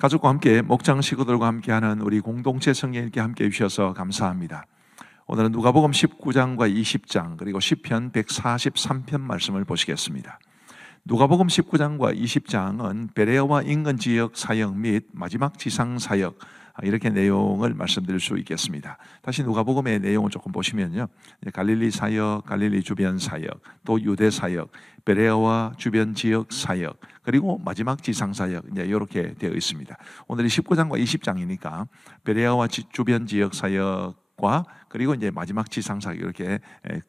가족과 함께 목장 식구들과 함께하는 우리 공동체 성경 읽기 함께 해주셔서 감사합니다. 오늘은 누가복음 19장과 20장 그리고 시편 143편 말씀을 보시겠습니다. 누가복음 19장과 20장은 베레아와 인근 지역 사역 및 마지막 지상 사역, 이렇게 내용을 말씀드릴 수 있겠습니다. 다시 누가복음의 내용을 조금 보시면요, 갈릴리 사역, 갈릴리 주변 사역, 또 유대 사역, 베레아와 주변 지역 사역, 그리고 마지막 지상 사역, 이제 이렇게 되어 있습니다. 오늘이 19장과 20장이니까 베레아와 주변 지역 사역과 그리고 이제 마지막 지상 사역 이렇게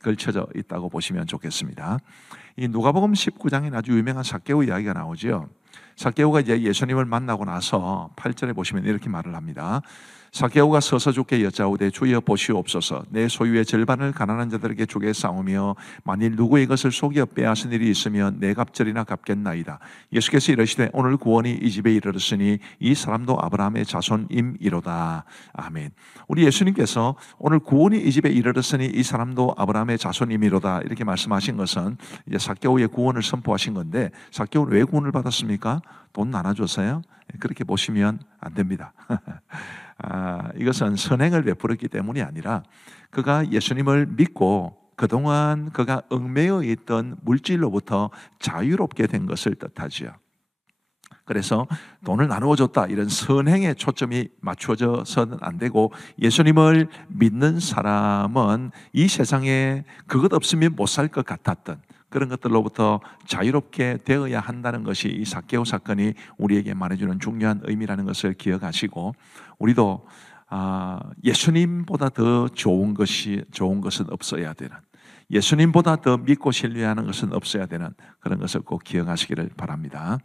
걸쳐져 있다고 보시면 좋겠습니다. 이 누가복음 19장에 아주 유명한 삭개오 이야기가 나오죠. 삭개오가 이제 예수님을 만나고 나서 8절에 보시면 이렇게 말을 합니다. 삭개오가 서서 주께 여짜오되 주여 보시옵소서, 내 소유의 절반을 가난한 자들에게 주게 싸우며 만일 누구의 것을 속여 빼앗은 일이 있으면 내 갑절이나 갚겠나이다. 예수께서 이르시되 오늘 구원이 이 집에 이르렀으니 이 사람도 아브라함의 자손임이로다. 아멘. 우리 예수님께서 오늘 구원이 이 집에 이르렀으니 이 사람도 아브라함의 자손임이로다 이렇게 말씀하신 것은 이제 삭개오의 구원을 선포하신 건데, 삭개오는 왜 구원을 받았습니까? 돈 나눠줬어요? 그렇게 보시면 안 됩니다. 이것은 선행을 베풀었기 때문이 아니라 그가 예수님을 믿고 그동안 그가 얽매여 있던 물질로부터 자유롭게 된 것을 뜻하지요. 그래서 돈을 나누어 줬다 이런 선행에 초점이 맞춰져서는 안 되고, 예수님을 믿는 사람은 이 세상에 그것 없으면 못 살 것 같았던 그런 것들로부터 자유롭게 되어야 한다는 것이 이 삭개오 사건이 우리에게 말해주는 중요한 의미라는 것을 기억하시고, 우리도 예수님보다 더 좋은 것은 없어야 되는, 예수님보다 더 믿고 신뢰하는 것은 없어야 되는 그런 것을 꼭 기억하시기를 바랍니다.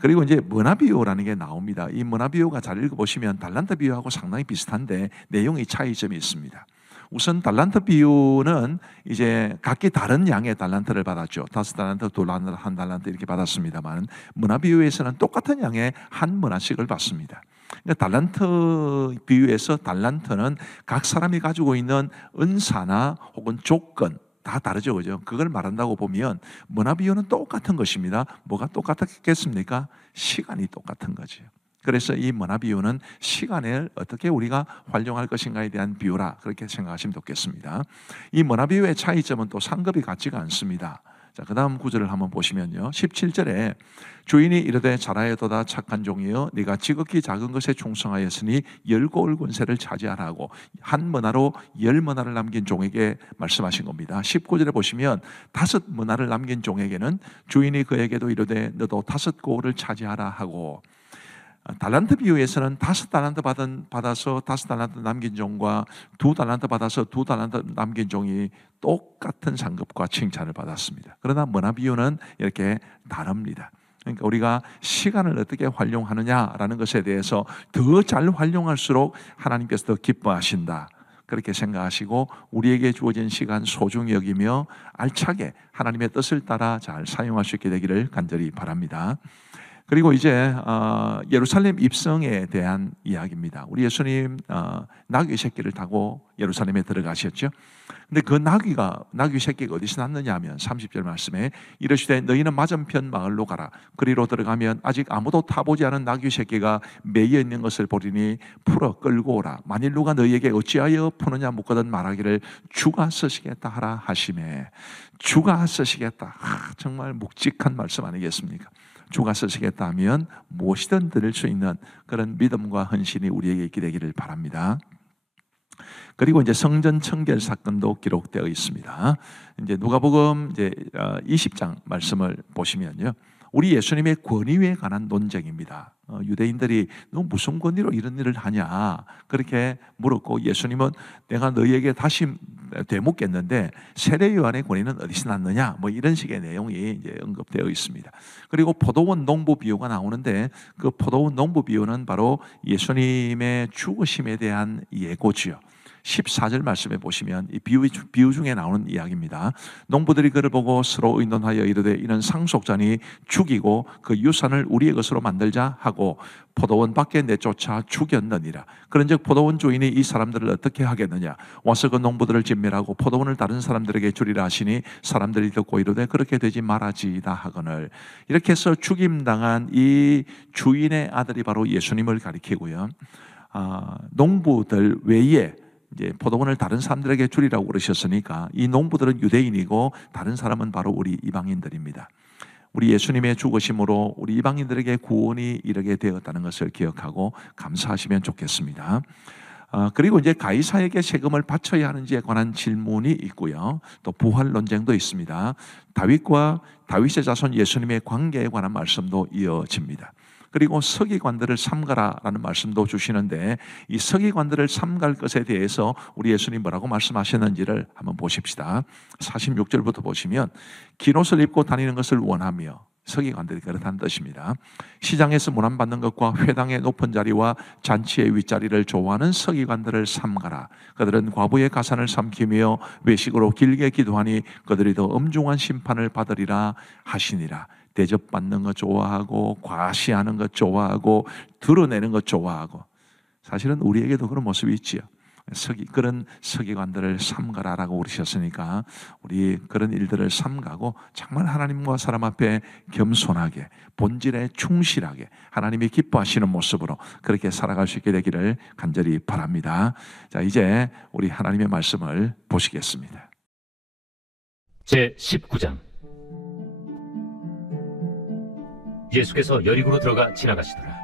그리고 이제 문화비유라는 게 나옵니다. 이 문화비유가 잘 읽어보시면 달란트 비유하고 상당히 비슷한데 내용의 차이점이 있습니다. 우선 달란트 비유는 이제 각기 다른 양의 달란트를 받았죠. 5달란트, 2달란트, 1달란트 이렇게 받았습니다만, 문화 비유에서는 똑같은 양의 한 문화씩을 받습니다. 그러니까 달란트 비유에서 달란트는 각 사람이 가지고 있는 은사나 혹은 조건 다 다르죠, 그죠? 그걸 말한다고 보면 문화 비유는 똑같은 것입니다. 뭐가 똑같겠습니까? 시간이 똑같은 거죠. 그래서 이 문화 비유는 시간을 어떻게 우리가 활용할 것인가에 대한 비유라, 그렇게 생각하시면 좋겠습니다. 이 문화 비유의 차이점은 또 상급이 같지가 않습니다. 자, 그 다음 구절을 한번 보시면요, 17절에 주인이 이르되 잘하였도다 착한 종이여, 네가 지극히 작은 것에 충성하였으니 19권세를 차지하라고 한 문화로 10문화를 남긴 종에게 말씀하신 겁니다. 19절에 보시면 5문화를 남긴 종에게는 주인이 그에게도 이르되 너도 5고을을 차지하라 하고, 달란트 비유에서는 5달란트 받아서 5달란트 남긴 종과 2달란트 받아서 2달란트 남긴 종이 똑같은 상급과 칭찬을 받았습니다. 그러나 문화 비유는 이렇게 다릅니다. 그러니까 우리가 시간을 어떻게 활용하느냐라는 것에 대해서 더 잘 활용할수록 하나님께서 더 기뻐하신다, 그렇게 생각하시고 우리에게 주어진 시간 소중히 여기며 알차게 하나님의 뜻을 따라 잘 사용할 수 있게 되기를 간절히 바랍니다. 그리고 이제 예루살렘 입성에 대한 이야기입니다. 우리 예수님 나귀 새끼를 타고 예루살렘에 들어가셨죠. 근데 그 나귀 새끼가 어디서 났느냐 하면 30절 말씀에 이르시되 너희는 맞은편 마을로 가라. 그리로 들어가면 아직 아무도 타보지 않은 나귀 새끼가 매여 있는 것을 보리니 풀어 끌고 오라. 만일 누가 너희에게 어찌하여 푸느냐 묻거든 말하기를 주가 쓰시겠다 하라 하시매. 주가 쓰시겠다. 정말 묵직한 말씀 아니겠습니까? 주가 쓰시겠다 하면 무엇이든 드릴 수 있는 그런 믿음과 헌신이 우리에게 있게 되기를 바랍니다. 그리고 이제 성전 청결 사건도 기록되어 있습니다. 이제 누가복음 이제 20장 말씀을 보시면요, 우리 예수님의 권위에 관한 논쟁입니다. 유대인들이 너 무슨 권위로 이런 일을 하냐 그렇게 물었고, 예수님은 내가 너희에게 다시 되묻겠는데 세례 요한의 권위는 어디서 났느냐, 뭐 이런 식의 내용이 이제 언급되어 있습니다. 그리고 포도원 농부 비유가 나오는데 그 포도원 농부 비유는 바로 예수님의 죽으심에 대한 예고지요. 14절 말씀에 보시면 이 비유 중에 나오는 이야기입니다. 농부들이 그를 보고 서로 의논하여 이르되 이는 상속자니 죽이고 그 유산을 우리의 것으로 만들자 하고 포도원 밖에 내쫓아 죽였느니라. 그런즉 포도원 주인이 이 사람들을 어떻게 하겠느냐? 와서 그 농부들을 진멸하고 포도원을 다른 사람들에게 주리라 하시니 사람들이 듣고 이르되 그렇게 되지 말아지이다 하거늘. 이렇게 해서 죽임당한 이 주인의 아들이 바로 예수님을 가리키고요. 농부들 외에 이제 포도원을 다른 사람들에게 주리라고 그러셨으니까 이 농부들은 유대인이고 다른 사람은 바로 우리 이방인들입니다. 우리 예수님의 죽으심으로 우리 이방인들에게 구원이 이르게 되었다는 것을 기억하고 감사하시면 좋겠습니다. 그리고 이제 가이사에게 세금을 바쳐야 하는지에 관한 질문이 있고요. 또 부활 논쟁도 있습니다. 다윗과 다윗의 자손 예수님의 관계에 관한 말씀도 이어집니다. 그리고 서기관들을 삼가라라는 말씀도 주시는데 이 서기관들을 삼갈 것에 대해서 우리 예수님 뭐라고 말씀하셨는지를 한번 보십시다. 46절부터 보시면 긴 옷을 입고 다니는 것을 원하며, 서기관들이 그렇다는 뜻입니다. 시장에서 문안받는 것과 회당의 높은 자리와 잔치의 윗자리를 좋아하는 서기관들을 삼가라. 그들은 과부의 가산을 삼키며 외식으로 길게 기도하니 그들이 더 엄중한 심판을 받으리라 하시니라. 대접받는 것 좋아하고 과시하는 것 좋아하고 드러내는 것 좋아하고, 사실은 우리에게도 그런 모습이 있지요. 그런 서기관들을 삼가라라고 그러셨으니까 우리 그런 일들을 삼가고 정말 하나님과 사람 앞에 겸손하게, 본질에 충실하게 하나님이 기뻐하시는 모습으로 그렇게 살아갈 수 있게 되기를 간절히 바랍니다. 자, 이제 우리 하나님의 말씀을 보시겠습니다. 제 19장. 예수께서 여리고로 들어가 지나가시더라.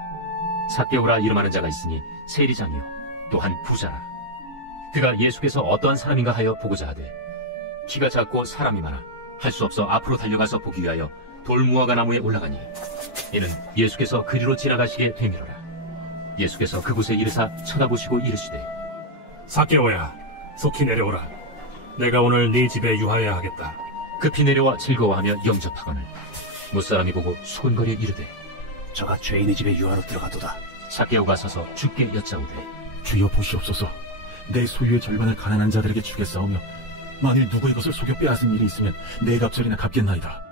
삭개오라 이름하는 자가 있으니 세리장이요 또한 부자라. 그가 예수께서 어떠한 사람인가 하여 보고자 하되 키가 작고 사람이 많아 할 수 없어 앞으로 달려가서 보기 위하여 돌무화과 나무에 올라가니 이는 예수께서 그리로 지나가시게 되미로라. 예수께서 그곳에 이르사 쳐다보시고 이르시되 삭개오야, 속히 내려오라. 내가 오늘 네 집에 유하여야 하겠다. 급히 내려와 즐거워하며 영접하거늘 무사람이 보고 수근거려 이르되 저가 죄인의 집에 유하로 들어가도다. 삭개오가 서서 주께 여짜오되 주여 보시옵소서. 내 소유의 절반을 가난한 자들에게 주겠사오며 만일 누구의 것을 속여 빼앗은 일이 있으면 네 갑절이나 갚겠나이다.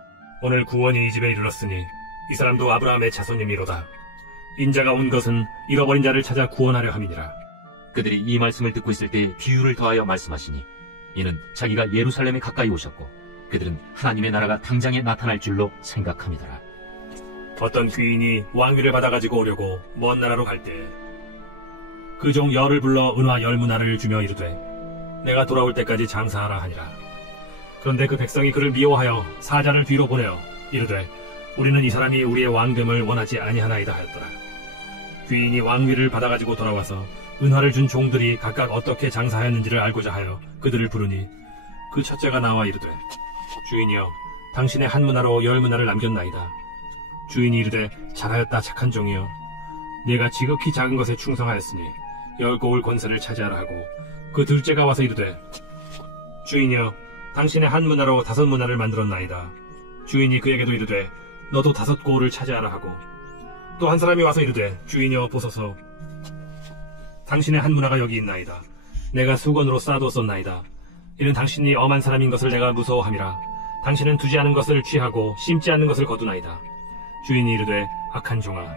오늘 구원이 이 집에 이르렀으니 이 사람도 아브라함의 자손님이로다. 인자가 온 것은 잃어버린 자를 찾아 구원하려 함이니라. 그들이 이 말씀을 듣고 있을 때 비유를 더하여 말씀하시니 이는 자기가 예루살렘에 가까이 오셨고 그들은 하나님의 나라가 당장에 나타날 줄로 생각함이더라. 어떤 귀인이 왕위를 받아가지고 오려고 먼 나라로 갈 때 그 종 열을 불러 은화 10문화를 주며 이르되 내가 돌아올 때까지 장사하라 하니라. 그런데 그 백성이 그를 미워하여 사자를 뒤로 보내어 이르되 우리는 이 사람이 우리의 왕됨을 원하지 아니하나이다 하였더라. 귀인이 왕위를 받아가지고 돌아와서 은화를 준 종들이 각각 어떻게 장사하였는지를 알고자 하여 그들을 부르니 그 첫째가 나와 이르되 주인이여, 당신의 한 문화로 10문화를 남겼나이다. 주인이 이르되 잘하였다 착한 종이여, 네가 지극히 작은 것에 충성하였으니 10고을 권세를 차지하라 하고 그 둘째가 와서 이르되 주인이여, 당신의 한 문화로 5문화를 만들었나이다. 주인이 그에게도 이르되 너도 5고을을 차지하라 하고 또 한 사람이 와서 이르되 주인이여 보소서, 당신의 한 문화가 여기 있나이다. 내가 수건으로 쌓아두었었나이다. 이는 당신이 엄한 사람인 것을 내가 무서워함이라. 당신은 두지 않은 것을 취하고 심지 않는 것을 거두나이다. 주인이 이르되 악한 종아,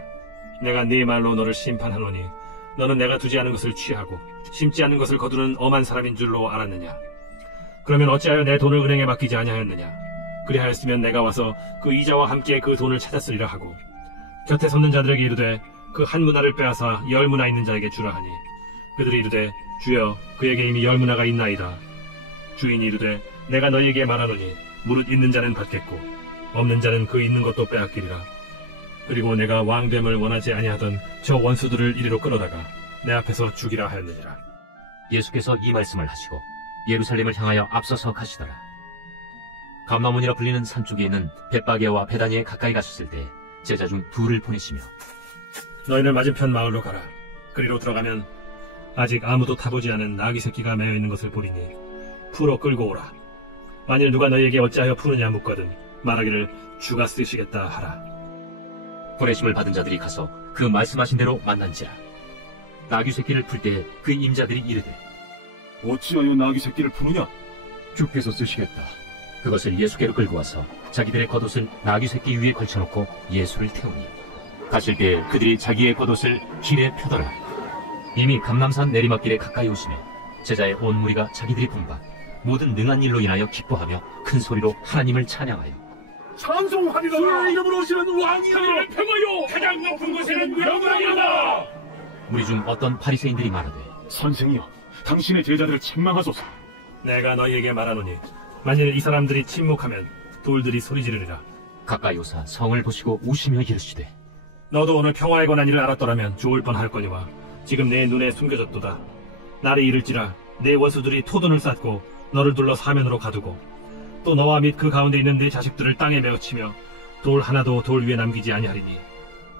내가 네 말로 너를 심판하노니 너는 내가 두지 않은 것을 취하고 심지 않는 것을 거두는 엄한 사람인 줄로 알았느냐? 그러면 어찌하여 내 돈을 은행에 맡기지 아니하였느냐? 그리하였으면 내가 와서 그 이자와 함께 그 돈을 찾았으리라 하고 곁에 섰는 자들에게 이르되 그 한 문화를 빼앗아 10문화 있는 자에게 주라 하니 그들이 이르되 주여, 그에게 이미 10문화가 있나이다. 주인이 이르되 내가 너희에게 말하노니 무릇 있는 자는 받겠고 없는 자는 그 있는 것도 빼앗기리라. 그리고 내가 왕됨을 원하지 아니하던 저 원수들을 이리로 끌어다가 내 앞에서 죽이라 하였느니라. 예수께서 이 말씀을 하시고 예루살렘을 향하여 앞서서 가시더라. 감람원이라 불리는 산 쪽에 있는 벳바게와 베다니에 가까이 가셨을 때 제자 중 둘을 보내시며 너희는 맞은편 마을로 가라. 그리로 들어가면 아직 아무도 타보지 않은 나귀 새끼가 매여 있는 것을 보리니 풀어 끌고 오라. 만일 누가 너희에게 어찌하여 푸느냐 묻거든 말하기를 주가 쓰시겠다 하라. 보내심을 받은 자들이 가서 그 말씀하신 대로 만난지라. 나귀 새끼를 풀 때 그 임자들이 이르되 어찌하여 나귀 새끼를 푸느냐? 주께서 쓰시겠다. 그것을 예수께로 끌고 와서 자기들의 겉옷을 나귀 새끼 위에 걸쳐놓고 예수를 태우니 가실 때에 그들이 자기의 겉옷을 길에 펴더라. 이미 감람산 내리막길에 가까이 오시며 제자의 온 무리가 자기들이 본 바 모든 능한 일로 인하여 기뻐하며 큰 소리로 하나님을 찬양하여 찬송하리라. 주의 이름으로 오시는 왕이여. 평화요 가장 높은 곳에는 영광이다. 무리 중 어떤 바리새인들이 말하되 선생이여, 당신의 제자들을 책망하소서. 내가 너희에게 말하노니 만일 이 사람들이 침묵하면 돌들이 소리 지르리라. 가까이 오사 성을 보시고 우시며 이르시되 너도 오늘 평화에 관한 일을 알았더라면 좋을 뻔할거니와 지금 내 눈에 숨겨졌도다. 날이 이를지라 내 원수들이 토돈을 쌓고 너를 둘러 사면으로 가두고 또 너와 및 그 가운데 있는 내 자식들을 땅에 메어치며 돌 하나도 돌 위에 남기지 아니하리니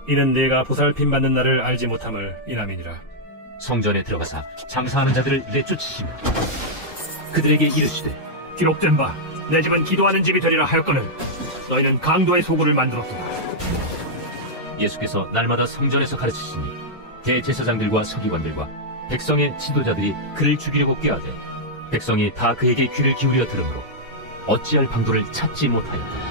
이는 내가 보살핌 받는 날을 알지 못함을 인함이니라. 성전에 들어가사 장사하는 자들을 내쫓으시며 그들에게 이르시되 기록된 바 내 집은 기도하는 집이 되리라 하였거늘 너희는 강도의 소굴을 만들었구나. 예수께서 날마다 성전에서 가르치시니 대제사장들과 서기관들과 백성의 지도자들이 그를 죽이려고 꾀하되 백성이 다 그에게 귀를 기울여 들으므로 어찌할 방도를 찾지 못하였더라.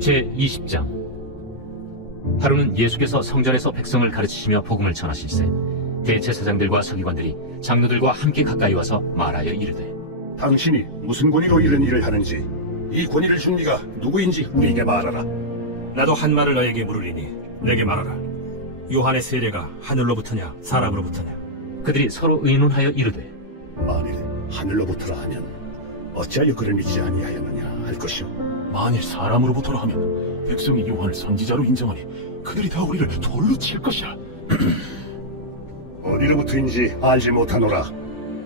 제20장. 하루는 예수께서 성전에서 백성을 가르치시며 복음을 전하실세 대제사장들과 서기관들이 장로들과 함께 가까이 와서 말하여 이르되 당신이 무슨 권위로 이런 일을 하는지 이 권위를 준 이가 누구인지 우리에게 말하라. 나도 한 말을 너에게 물으리니 내게 말하라. 요한의 세례가 하늘로부터냐 사람으로부터냐? 그들이 서로 의논하여 이르되 만일 하늘로부터라 하면 어찌하여 그를 믿지 아니하였느냐 할 것이오. 만일 사람으로부터라 하면 백성이 요한을 선지자로 인정하니 그들이 다 우리를 돌로 칠 것이라. 어디로부터인지 알지 못하노라.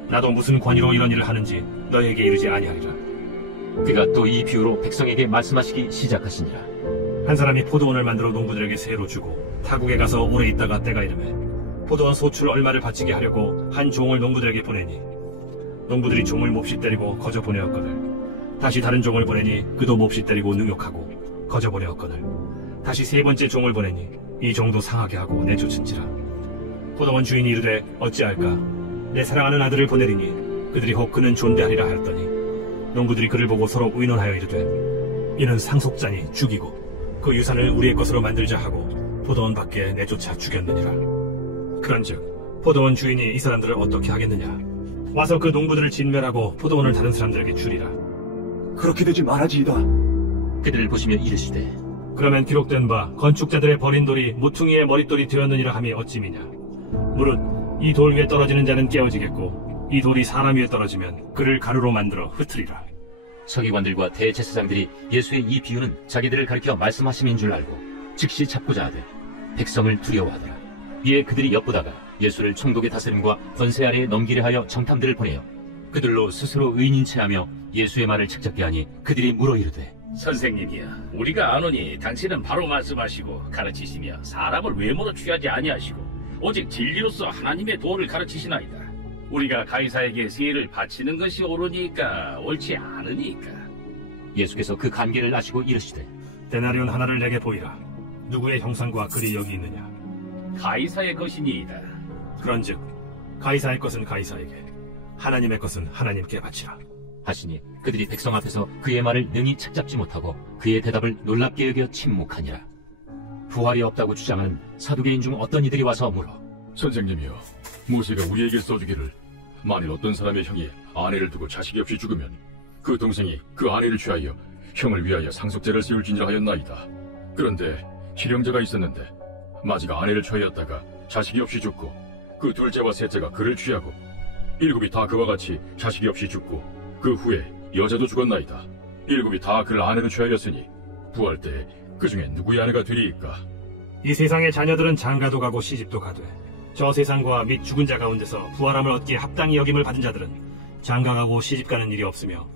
나도 무슨 권위로 이런 일을 하는지 너에게 이르지 아니하리라. 그가 또 이 비유로 백성에게 말씀하시기 시작하시니라. 한 사람이 포도원을 만들어 농부들에게 세로 주고 타국에 가서 오래 있다가 때가 이르매 포도원 소출 얼마를 바치게 하려고 한 종을 농부들에게 보내니 농부들이 종을 몹시 때리고 거저 보내었거늘 다시 다른 종을 보내니 그도 몹시 때리고 능욕하고 거저 보내었거늘 다시 세 번째 종을 보내니 이 종도 상하게 하고 내쫓은지라. 포도원 주인이 이르되 어찌할까? 내 사랑하는 아들을 보내리니 그들이 혹 그는 존대하리라 하였더니 농부들이 그를 보고 서로 의논하여 이르되 이는 상속자니 죽이고 그 유산을 우리의 것으로 만들자 하고 포도원 밖에 내쫓아 죽였느니라. 그런즉 포도원 주인이 이 사람들을 어떻게 하겠느냐? 와서 그 농부들을 진멸하고 포도원을 다른 사람들에게 주리라. 그렇게 되지 말아지이다. 그들을 보시며 이르시되 그러면 기록된 바 건축자들의 버린 돌이 모퉁이의 머릿돌이 되었느니라 함이 어찌미냐? 무릇 이 돌 위에 떨어지는 자는 깨어지겠고 이 돌이 사람 위에 떨어지면 그를 가루로 만들어 흩으리라. 서기관들과 대제사장들이 예수의 이 비유는 자기들을 가리켜 말씀하심인 줄 알고 즉시 잡고자 하되 백성을 두려워하더라. 이에 그들이 엿보다가 예수를 총독의 다스림과 권세 아래에 넘기려 하여 정탐들을 보내어 그들로 스스로 의인인 체하며 예수의 말을 책잡게 하니 그들이 물어 이르되 선생님이야, 우리가 아노니 당신은 바로 말씀하시고 가르치시며 사람을 외모로 취하지 아니하시고 오직 진리로서 하나님의 도를 가르치시나이다. 우리가 가이사에게 세를 바치는 것이 옳으니까 옳지 않으니까. 예수께서 그 관계를 아시고 이르시되 데나리온 하나를 내게 보이라. 누구의 형상과 글이 여기 있느냐? 가이사의 것이니이다. 그런즉 가이사의 것은 가이사에게, 하나님의 것은 하나님께 바치라. 하시니 그들이 백성 앞에서 그의 말을 능히 책잡지 못하고 그의 대답을 놀랍게 여겨 침묵하니라. 부활이 없다고 주장하는 사두개인 중 어떤 이들이 와서 물어 선생님이여, 모세가 우리에게 써주기를 만일 어떤 사람의 형이 아내를 두고 자식이 없이 죽으면 그 동생이 그 아내를 취하여 형을 위하여 상속제를 세울지니라 하였나이다. 그런데 실형자가 있었는데 마지가 아내를 취하였다가 자식이 없이 죽고 그 둘째와 셋째가 그를 취하고 일곱이 다 그와 같이 자식이 없이 죽고 그 후에 여자도 죽었나이다. 일곱이 다 그를 아내로 취하였으니 부활 때 그 중에 누구의 아내가 되리이까? 이 세상의 자녀들은 장가도 가고 시집도 가되 저 세상과 및 죽은 자 가운데서 부활함을 얻기에 합당히 여김을 받은 자들은 장가가고 시집가는 일이 없으며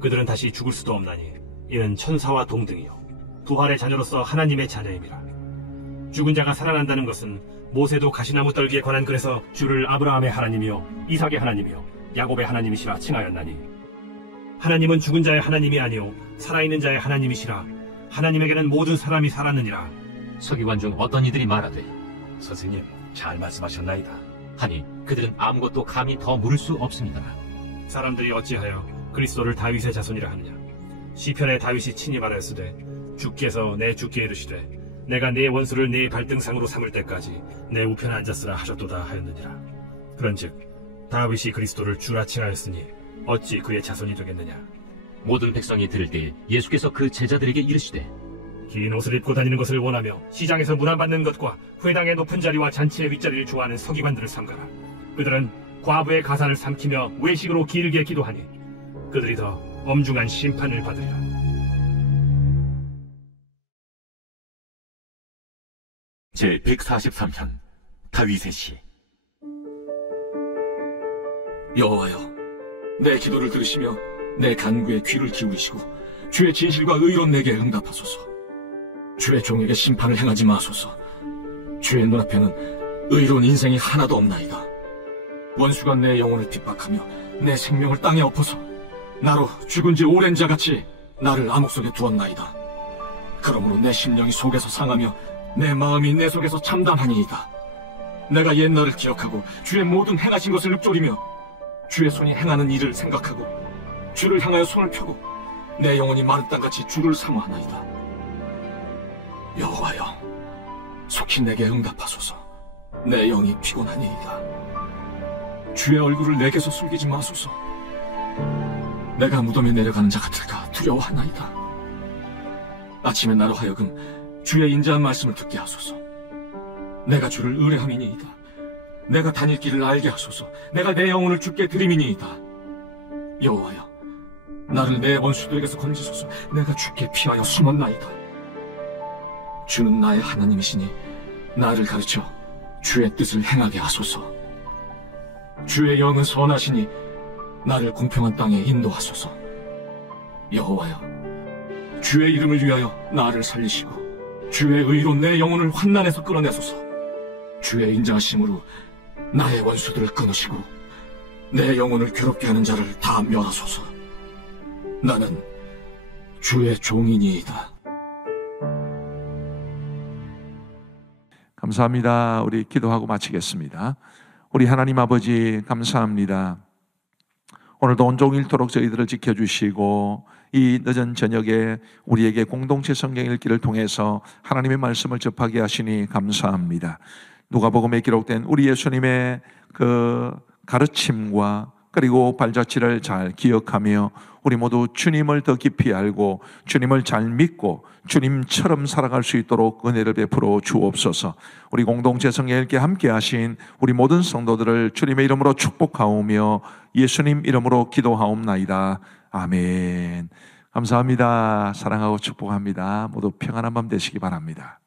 그들은 다시 죽을 수도 없나니 이는 천사와 동등이요 부활의 자녀로서 하나님의 자녀임이라. 죽은 자가 살아난다는 것은 모세도 가시나무 떨기에 관한 글에서 주를 아브라함의 하나님이요 이삭의 하나님이요 야곱의 하나님이시라 칭하였나니 하나님은 죽은 자의 하나님이 아니요 살아있는 자의 하나님이시라. 하나님에게는 모든 사람이 살았느니라. 서기관 중 어떤 이들이 말하되 선생님, 잘 말씀하셨나이다. 하니 그들은 아무것도 감히 더 물을 수 없습니다. 사람들이 어찌하여 그리스도를 다윗의 자손이라 하느냐? 시편에 다윗이 친히 말하였으되 주께서 내 주께 이르시되 내가 네 원수를 네 발등상으로 삼을 때까지 내 우편에 앉았으라 하셨도다 하였느니라. 그런즉 다윗이 그리스도를 주라 칭하였으니 어찌 그의 자손이 되겠느냐? 모든 백성이 들을 때 예수께서 그 제자들에게 이르시되 긴 옷을 입고 다니는 것을 원하며 시장에서 문안받는 것과 회당의 높은 자리와 잔치의 윗자리를 좋아하는 서기관들을 삼가라. 그들은 과부의 가산을 삼키며 외식으로 길게 기도하니 그들이 더 엄중한 심판을 받으리라. 제 143편 다윗의 시. 여호와여, 내 기도를 들으시며 내 간구에 귀를 기울이시고 주의 진실과 의로운 내게 응답하소서. 주의 종에게 심판을 행하지 마소서. 주의 눈앞에는 의로운 인생이 하나도 없나이다. 원수가 내 영혼을 핍박하며 내 생명을 땅에 엎어서 나로 죽은 지 오랜 자같이 나를 암흑 속에 두었나이다. 그러므로 내 심령이 속에서 상하며 내 마음이 내 속에서 참담하니이다. 내가 옛날을 기억하고 주의 모든 행하신 것을 읊조리며 주의 손이 행하는 일을 생각하고 주를 향하여 손을 펴고 내 영혼이 마른 땅같이 주를 사모하나이다. 여호와여, 속히 내게 응답하소서. 내 영이 피곤하니이다. 주의 얼굴을 내게서 숨기지 마소서. 내가 무덤에 내려가는 자 같을까 두려워하나이다. 아침에 나로 하여금 주의 인자한 말씀을 듣게 하소서. 내가 주를 의뢰함이니이다. 내가 다닐 길을 알게 하소서. 내가 내 영혼을 주께 드림이니이다. 여호와여, 나를 내 원수들에게서 건지소서. 내가 주께 피하여 숨었나이다. 주는 나의 하나님이시니 나를 가르쳐 주의 뜻을 행하게 하소서. 주의 영은 선하시니 나를 공평한 땅에 인도하소서. 여호와여, 주의 이름을 위하여 나를 살리시고 주의 의로 내 영혼을 환난에서 끌어내소서. 주의 인자하심으로 나의 원수들을 끊으시고 내 영혼을 괴롭게 하는 자를 다 멸하소서. 나는 주의 종이니이다. 감사합니다. 우리 기도하고 마치겠습니다. 우리 하나님 아버지 감사합니다. 오늘도 온종일토록 저희들을 지켜주시고 이 늦은 저녁에 우리에게 공동체 성경 읽기를 통해서 하나님의 말씀을 접하게 하시니 감사합니다. 누가복음에 기록된 우리 예수님의 그 가르침과 그리고 발자취를 잘 기억하며 우리 모두 주님을 더 깊이 알고 주님을 잘 믿고 주님처럼 살아갈 수 있도록 은혜를 베풀어 주옵소서. 우리 공동체 성경 읽기 함께 하신 우리 모든 성도들을 주님의 이름으로 축복하오며 예수님 이름으로 기도하옵나이다. 아멘. 감사합니다. 사랑하고 축복합니다. 모두 평안한 밤 되시기 바랍니다.